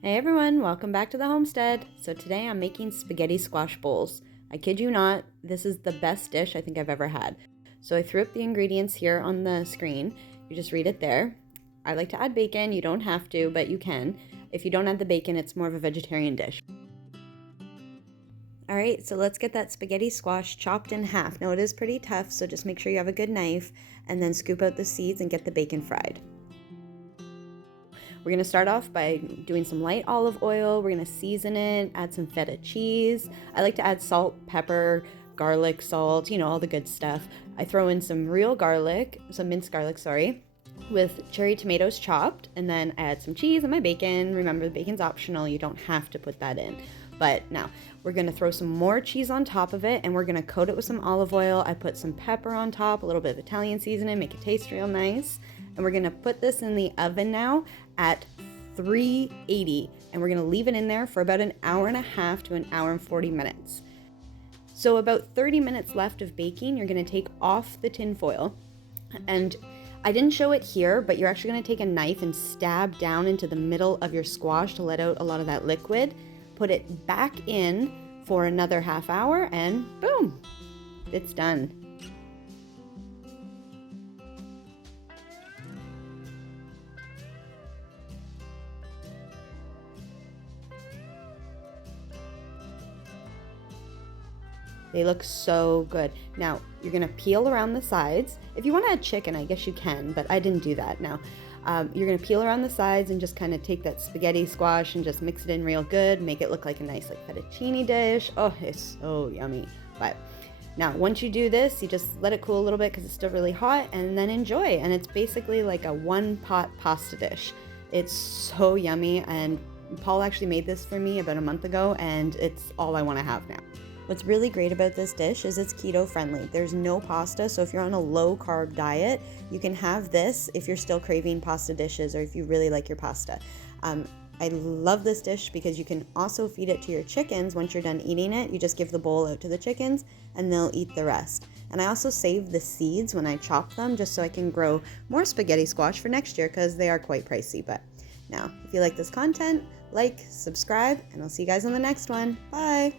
Hey everyone, welcome back to the Homestead. So today I'm making spaghetti squash bowls. I kid you not, this is the best dish I think I've ever had. So I threw up the ingredients here on the screen. You just read it there. I like to add bacon. You don't have to, but you can. If you don't add the bacon, it's more of a vegetarian dish. All right, so let's get that spaghetti squash chopped in half. Now it is pretty tough, so just make sure you have a good knife and then scoop out the seeds and get the bacon fried. We're going to start off by doing some light olive oil. We're going to season it, add some feta cheese. I like to add salt, pepper, garlic, salt, all the good stuff. I throw in some real garlic, some minced garlic, with cherry tomatoes chopped, and then I add some cheese and my bacon. Remember, the bacon's optional. You don't have to put that in. But now we're going to throw some more cheese on top of it, and we're going to coat it with some olive oil. I put some pepper on top, a little bit of Italian seasoning, make it taste real nice. And we're going to put this in the oven now at 380, and we're going to leave it in there for about an hour and a half to an hour and 40 minutes. So about 30 minutes left of baking, you're going to take off the tin foil. And I didn't show it here, but you're actually going to take a knife and stab down into the middle of your squash to let out a lot of that liquid. Put it back in for another half hour, and boom, it's done. They look so good. Now, you're gonna peel around the sides. If you wanna add chicken, I guess you can, but I didn't do that. Now, you're gonna peel around the sides and just kind of take that spaghetti squash and just mix it in real good, make it look like a nice fettuccine dish. Oh, it's so yummy. But now, once you do this, you just let it cool a little bit because it's still really hot, and then enjoy. And it's basically like a one-pot pasta dish. It's so yummy, and Paul actually made this for me about a month ago, and it's all I wanna have now. What's really great about this dish is it's keto friendly. There's no pasta, so if you're on a low carb diet, you can have this if you're still craving pasta dishes or if you really like your pasta. I love this dish because you can also feed it to your chickens once you're done eating it. You just give the bowl out to the chickens and they'll eat the rest. And I also save the seeds when I chop them just so I can grow more spaghetti squash for next year because they are quite pricey. But now, if you like this content, like, subscribe, and I'll see you guys on the next one. Bye!